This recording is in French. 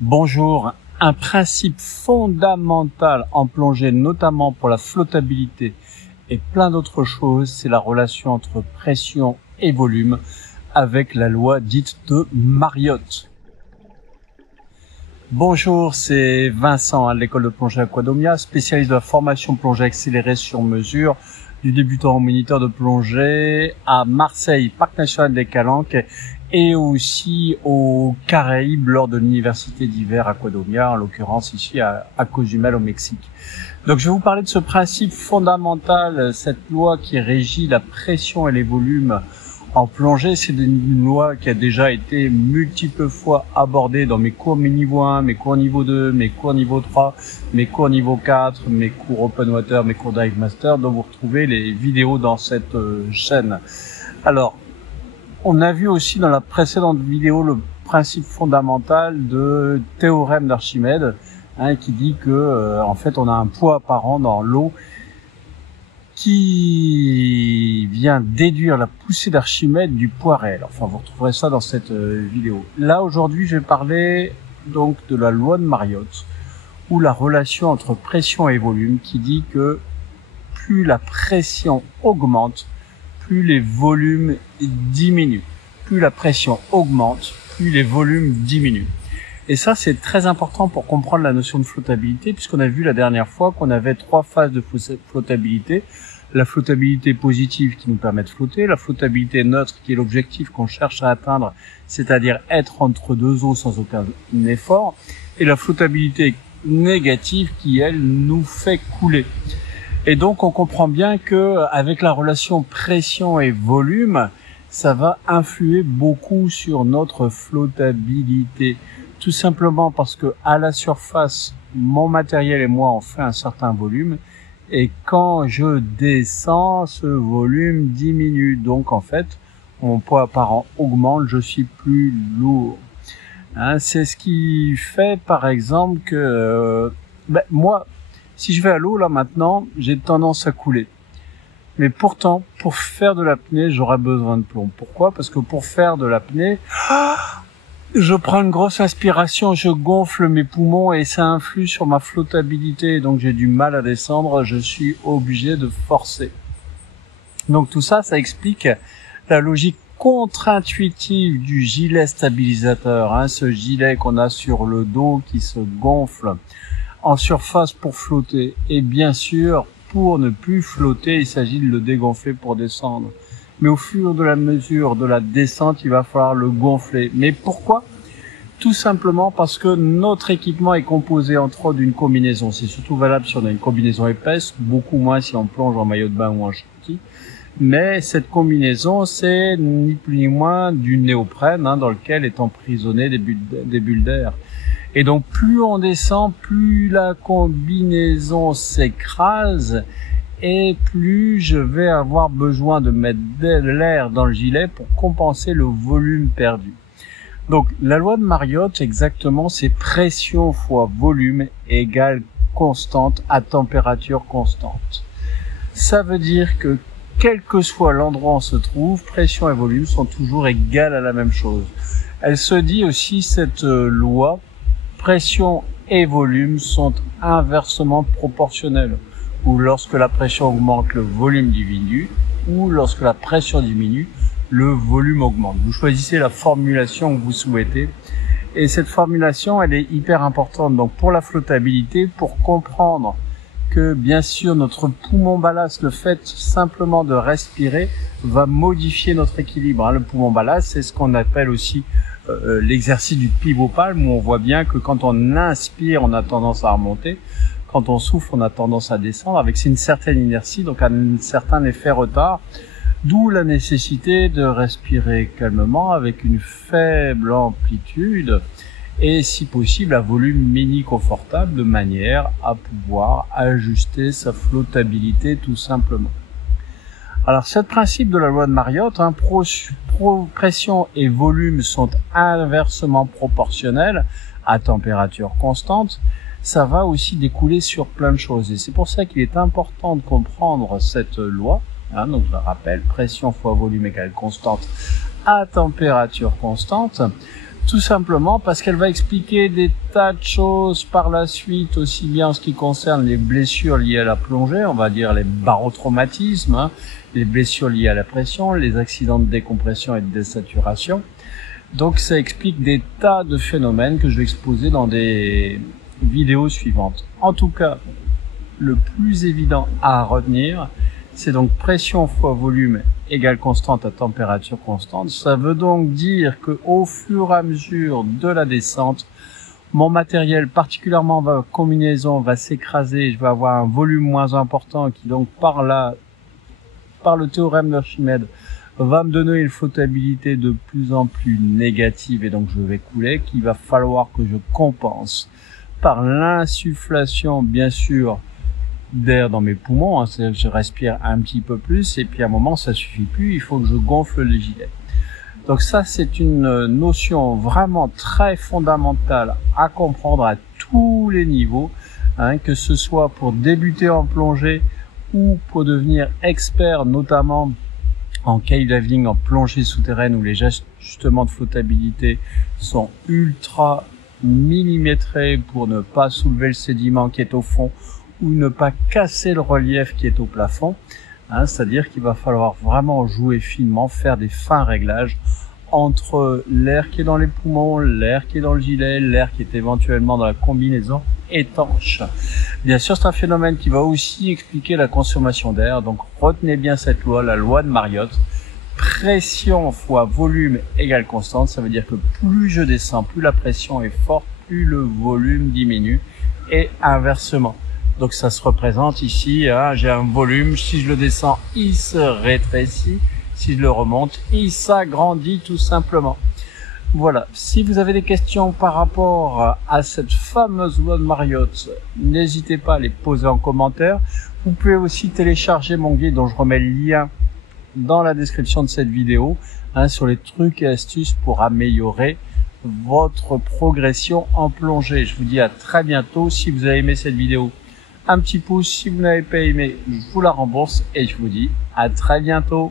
Bonjour. Un principe fondamental en plongée, notamment pour la flottabilité et plein d'autres choses, c'est la relation entre pression et volume avec la loi dite de Mariotte. Bonjour, c'est Vincent à l'école de plongée Aquadomia, spécialiste de la formation plongée accélérée sur mesure du débutant au moniteur de plongée à Marseille, Parc National des Calanques, et aussi aux Caraïbes lors de l'université d'hiver Aquadomia, en l'occurrence ici à Cozumel au Mexique. Donc je vais vous parler de ce principe fondamental, cette loi qui régit la pression et les volumes en plongée. C'est une loi qui a déjà été multiples fois abordée dans mes cours niveau 1, mes cours niveau 2, mes cours niveau 3, mes cours niveau 4, mes cours Open Water, mes cours Dive Master, dont vous retrouvez les vidéos dans cette chaîne. Alors, on a vu aussi dans la précédente vidéo le principe fondamental de théorème d'Archimède, qui dit que en fait on a un poids apparent dans l'eau qui vient déduire la poussée d'Archimède du poids réel. Enfin, vous retrouverez ça dans cette vidéo. Là, aujourd'hui, je vais parler donc de la loi de Mariotte, ou la relation entre pression et volume, qui dit que plus la pression augmente, plus les volumes diminuent. Plus la pression augmente, plus les volumes diminuent. Et ça, c'est très important pour comprendre la notion de flottabilité, puisqu'on a vu la dernière fois qu'on avait 3 phases de flottabilité. La flottabilité positive qui nous permet de flotter, la flottabilité neutre qui est l'objectif qu'on cherche à atteindre, c'est-à-dire être entre deux eaux sans aucun effort, et la flottabilité négative qui, elle, nous fait couler. Et donc, on comprend bien que avec la relation pression et volume, ça va influer beaucoup sur notre flottabilité. Tout simplement parce que à la surface, mon matériel et moi, on fait un certain volume. Et quand je descends, ce volume diminue. Donc, en fait, mon poids apparent augmente, je suis plus lourd. C'est ce qui fait, par exemple, que moi, si je vais à l'eau, là, maintenant, j'ai tendance à couler. Mais pourtant, pour faire de l'apnée, j'aurais besoin de plomb. Pourquoi? Parce que pour faire de l'apnée, je prends une grosse inspiration, je gonfle mes poumons et ça influe sur ma flottabilité. Donc j'ai du mal à descendre, je suis obligé de forcer. Donc tout ça, ça explique la logique contre-intuitive du gilet stabilisateur. Ce gilet qu'on a sur le dos qui se gonfle en surface pour flotter. Et bien sûr, pour ne plus flotter, il s'agit de le dégonfler pour descendre. Mais au fur et à mesure de la descente, il va falloir le gonfler. Mais pourquoi? Tout simplement parce que notre équipement est composé entre autres d'une combinaison. C'est surtout valable si on a une combinaison épaisse, beaucoup moins si on plonge en maillot de bain ou en shorty. Mais cette combinaison, c'est ni plus ni moins du néoprène dans lequel est emprisonné des bulles d'air. Et donc, plus on descend, plus la combinaison s'écrase et plus je vais avoir besoin de mettre de l'air dans le gilet pour compenser le volume perdu. Donc, la loi de Mariotte, exactement, c'est pression fois volume égale constante à température constante. Ça veut dire que quel que soit l'endroit où on se trouve, pression et volume sont toujours égales à la même chose. Elle se dit aussi, cette loi, pression et volume sont inversement proportionnels, ou lorsque la pression augmente, le volume diminue, ou lorsque la pression diminue, le volume augmente. Vous choisissez la formulation que vous souhaitez, et cette formulation, elle est hyper importante. Donc pour la flottabilité, pour comprendre que bien sûr notre poumon ballast, le fait simplement de respirer, va modifier notre équilibre. Le poumon ballast, c'est ce qu'on appelle aussi l'exercice du pivot palme, où on voit bien que quand on inspire, on a tendance à remonter. Quand on souffle, on a tendance à descendre avec une certaine inertie, donc un certain effet retard. D'où la nécessité de respirer calmement avec une faible amplitude et si possible à volume mini-confortable de manière à pouvoir ajuster sa flottabilité tout simplement. Alors, ce principe de la loi de Mariotte, pression et volume sont inversement proportionnels à température constante. Ça va aussi découler sur plein de choses. Et c'est pour ça qu'il est important de comprendre cette loi. Donc, je rappelle, pression fois volume égale constante à température constante. Tout simplement parce qu'elle va expliquer des tas de choses par la suite, aussi bien en ce qui concerne les blessures liées à la plongée, on va dire les barotraumatismes, hein, les blessures liées à la pression, les accidents de décompression et de désaturation. Donc ça explique des tas de phénomènes que je vais exposer dans des vidéos suivantes. En tout cas, le plus évident à retenir, c'est donc pression fois volume égale constante à température constante. Ça veut donc dire que au fur et à mesure de la descente, mon matériel, particulièrement ma combinaison, va s'écraser. Je vais avoir un volume moins important qui donc par le théorème d'Archimède va me donner une flottabilité de plus en plus négative et donc je vais couler, qu'il va falloir que je compense par l'insufflation, bien sûr, d'air dans mes poumons, hein, je respire un petit peu plus et puis à un moment ça suffit plus, il faut que je gonfle les gilets. Donc ça c'est une notion vraiment très fondamentale à comprendre à tous les niveaux, hein, que ce soit pour débuter en plongée ou pour devenir expert, notamment en cave diving, en plongée souterraine où les ajustements de flottabilité sont ultra millimétrés pour ne pas soulever le sédiment qui est au fond ou ne pas casser le relief qui est au plafond, hein, c'est-à-dire qu'il va falloir vraiment jouer finement, faire des fins réglages entre l'air qui est dans les poumons, l'air qui est dans le gilet, l'air qui est éventuellement dans la combinaison étanche. Bien sûr, c'est un phénomène qui va aussi expliquer la consommation d'air, donc retenez bien cette loi, la loi de Mariotte. Pression fois volume égale constante, ça veut dire que plus je descends, plus la pression est forte, plus le volume diminue, et inversement. Donc ça se représente ici, hein, j'ai un volume, si je le descends, il se rétrécit, si je le remonte, il s'agrandit tout simplement. Voilà, si vous avez des questions par rapport à cette fameuse loi de Mariotte, n'hésitez pas à les poser en commentaire. Vous pouvez aussi télécharger mon guide dont je remets le lien dans la description de cette vidéo, hein, sur les trucs et astuces pour améliorer votre progression en plongée. Je vous dis à très bientôt. Si vous avez aimé cette vidéo, un petit pouce. Si vous n'avez pas aimé, je vous la rembourse et je vous dis à très bientôt.